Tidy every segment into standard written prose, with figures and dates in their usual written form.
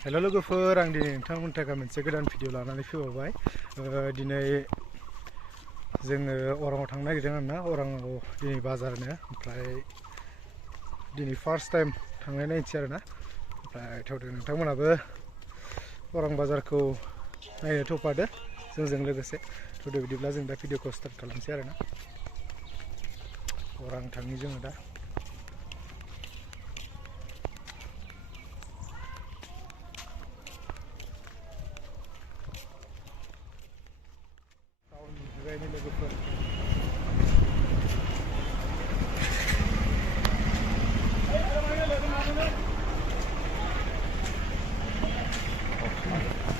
हेल' लोगोफोर आं दिनै नोंथांमोननि थाखाय मोनसे गोदान भिडिअ लानानै फैबावबाय। दिनै जोङो अराङाव थांनो नागिरदों आरोना। अराङाव दिनै बाजारनो, ओमफ्राय दिनै फार्स्ट टाइम थांनाय नायनोसै आरोना। ओमफ्राय थौदो नोंथांमोनाबो अरां बाजारखौ नायनो थौफादो जोंजों लोगोसे। थौदो बिदिब्ला जों दा भिडिअखौ स्टार्ट खालामसै आरोना। अरां थांनि जोङो दा। लोगोफोर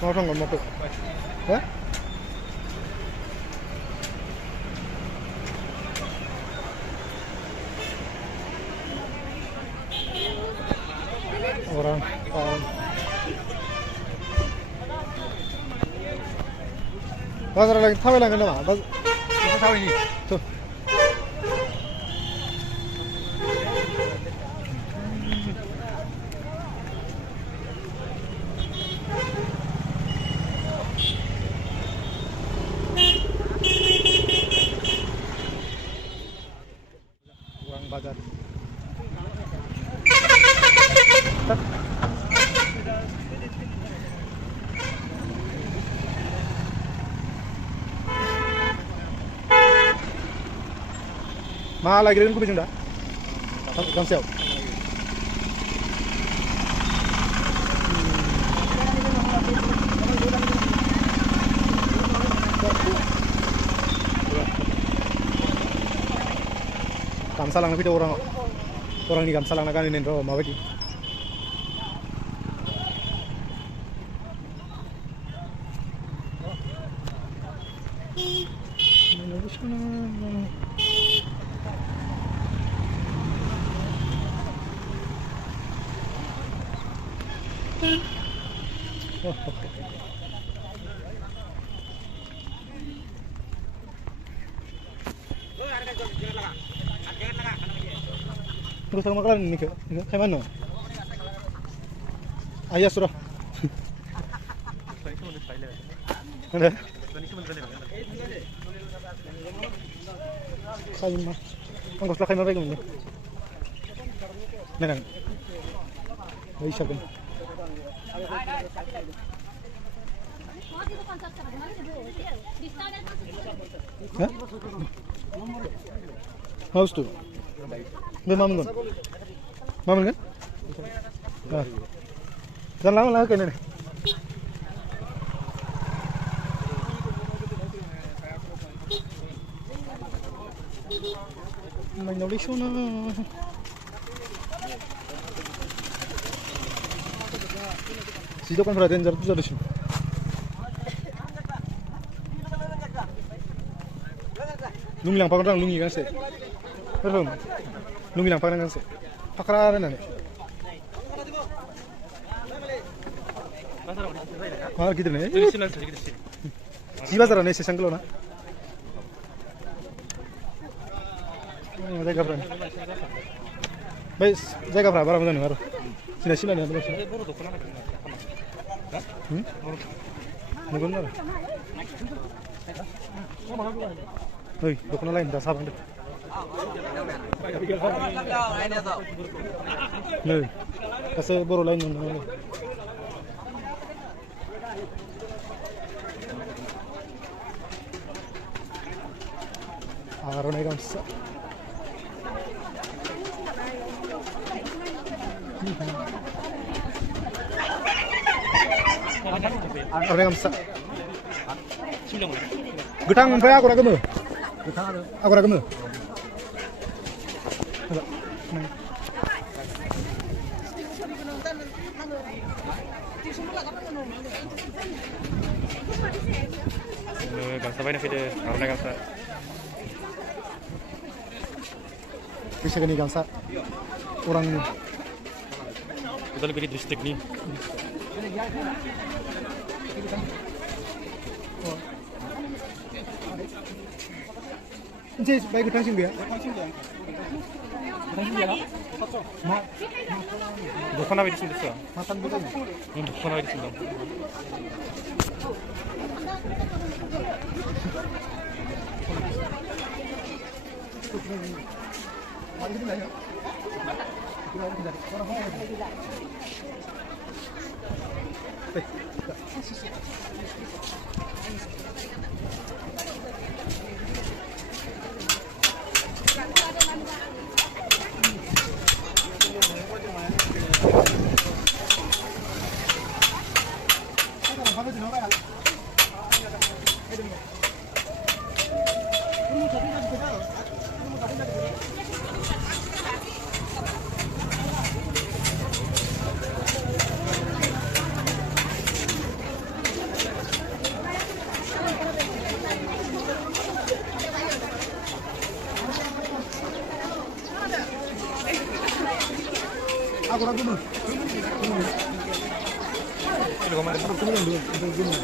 mau dong mau tuh ya orang bazar lagi tahu lagi nama bazar tahu ini tuh bazar mahal lagi dengan kubis dah kamsiau gamsa lang na video orang ni gamsa lang na kanin ro mabadi terus sama kalian ini kayak mana? Ayah sudah. Ada? Kain mah. Angkos lah kain apa ini? Nenang. Baik siapa? Hah? Haus tuh. Mamun kan? Mamun kan? Nah. Jangan lama kayak ini. Main nulis na. Sito kan berarti anjar tuh sih. Lungi lang pakai orang lungi kan sih. Terus lungi lang pakai kan sih. Pakar ada nih. Ah gitu nih. Si bazar nih sesang kilo na. Jaga berani. Baik, jaga berapa barang mana baru. Sini nih baru. Nunggu mana? Hei, dokter lain dah sabar deh. Nih, kasih baru lain nunggu. Araw na gamsa. Araw na gamsa. Getang sampai aku ragu. Aku ragu. Gamsa banyak video. Araw na gamsa. Bisa gini gamsa orang ini. Kita lebih di distrik nih. Ini baik utang sih dia. दख'ना बायदि सोंदोंसो माथाम गोजान दख'ना बायदि सोंदों Aku ragu dulu. Ini kemarin Aku dulu dulu.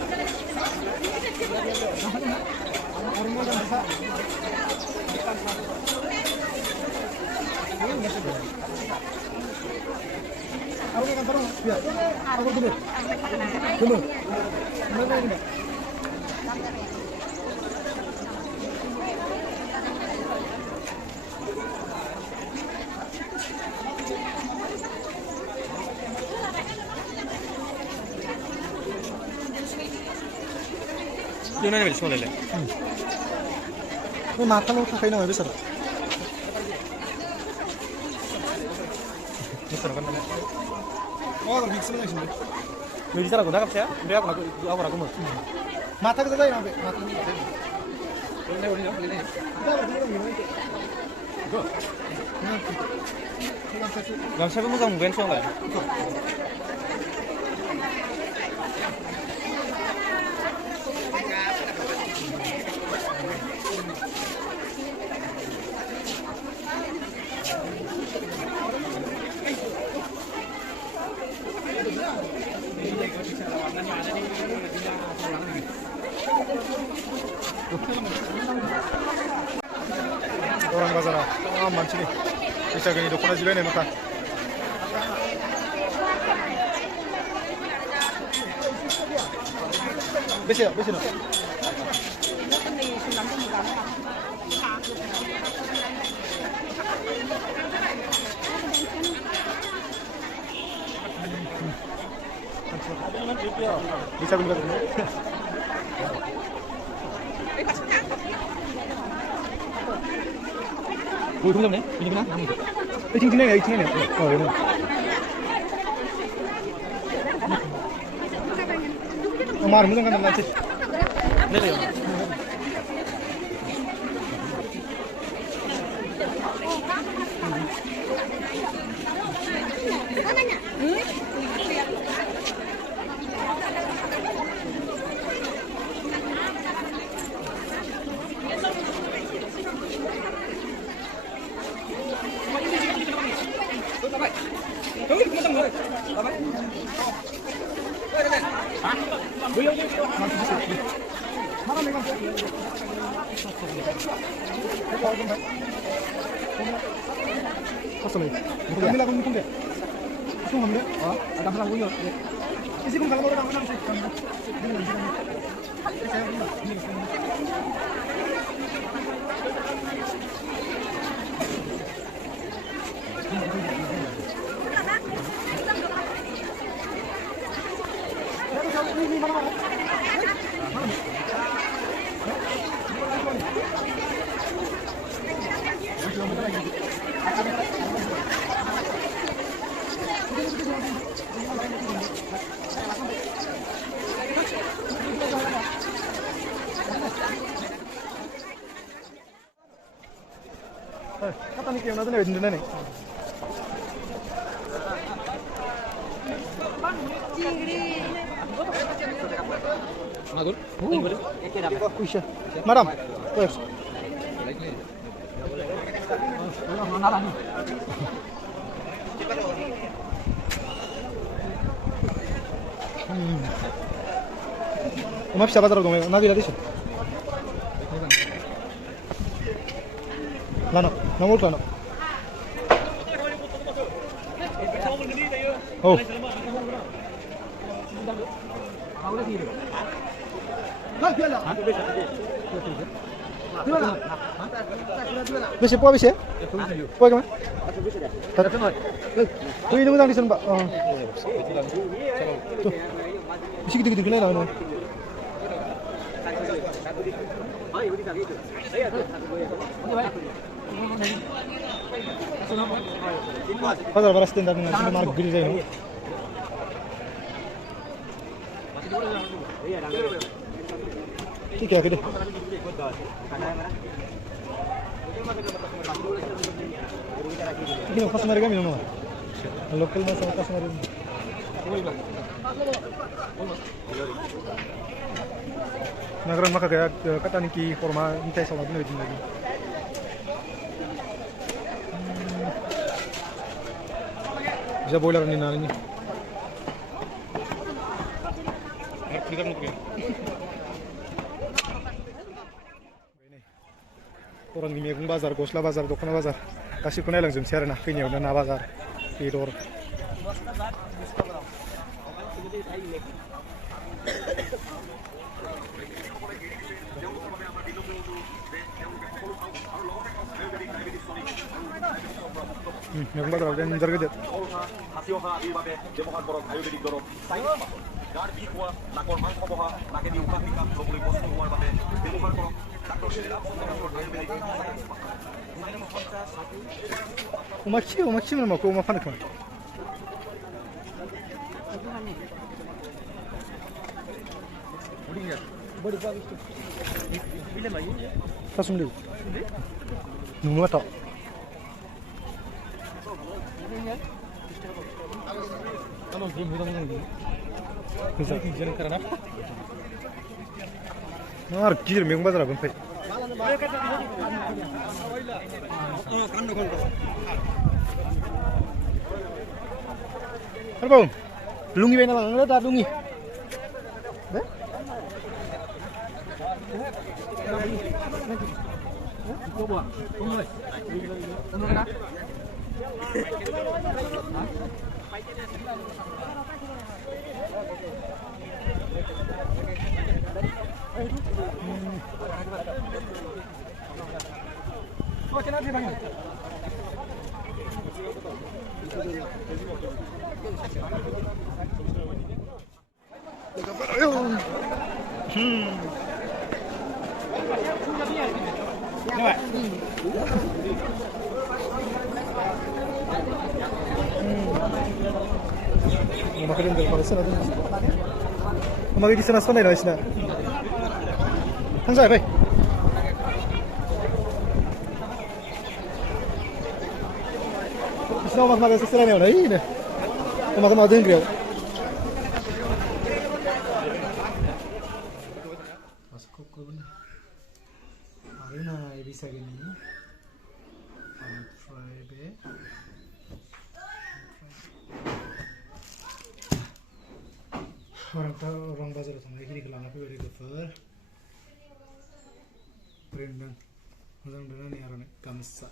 Orangnya kan bisa. Orangnya kan terus. Ya. Aku dulu. Dulu. Mana ini? Yun na bilis mo lele. May matanong ka kayo na mabisa. Gusto na ka na. Oh, mix mo na siya. May isa na ko nakap siya. Hindi ako na mo. Mata ka tayo nabe. Mata ka tayo. Gamsa mo kang benso nga. Orang bazar. Ah, manchi ni. Bisa gini dokona jibe ne mata. Besi no. Bisa gini. Ui, không nhầm đấy, mình nhầm nào? Chính này, chính này. Ở đây này. Mar mo lang kan natin. Dali yun. Kami lakukan itu deh. Itu ngambil. Oh, ada salah punya. Isi pun kalau orang orang sih. Kata nih kayak nonton ya di nih. Magur? Kuisha. Madam. Yes. Uma bisa bazar dong, nanti lihat sih. Lano, nomor lano. Oh. Bisa puas bisa? Puas kemana? Tuh ini mudang di sana Pak. Tuh. Bisa gitu kena lah. Pasal baras tenda dengan mark gede ini. Tiga gede. Ini pas mereka minum. Lokal masa pas mereka. Nagaran maka kayak kata niki forma intai sama dulu di lagi. Bisa boiler ni nari ni. Orang ni megung bazar, gosla bazar, dokana bazar. Kasih kunai langsung siaran nak kini udah na bazar. Tidur. Megung bazar dan jargede. Umachi memang kau makan kan? Langsung dulu. Nunggu tak? Kalau belum hilang lagi. Bisa jalan karena apa? Nah, gila memang bazar abang. Halo, lungi bena lang, ada lungi. Makarin dari sana tu. Magi di sana sana dah sana. Hanzai, baik. Isna mak maga sesera ni orang ini. Makan ada yang grill. Masuk ke mana? Arena bisa gini. Fry be. Orang bazar tu lagi di kelana pergi ke far. Rendang, rendang ni orang kamsa.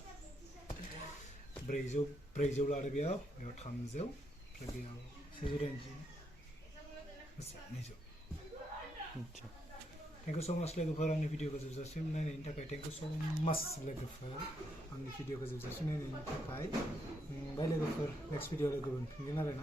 Brejo lari biar, biar kamzeu, biar sejurenji. Masih ni jo. Thank you so much lagi for ang video ko sa sim na ni takai. Thank you so much lagi for ang video ko sa sim na ni takai. Bye lagi for next video lagi pun. Hindi na rin na.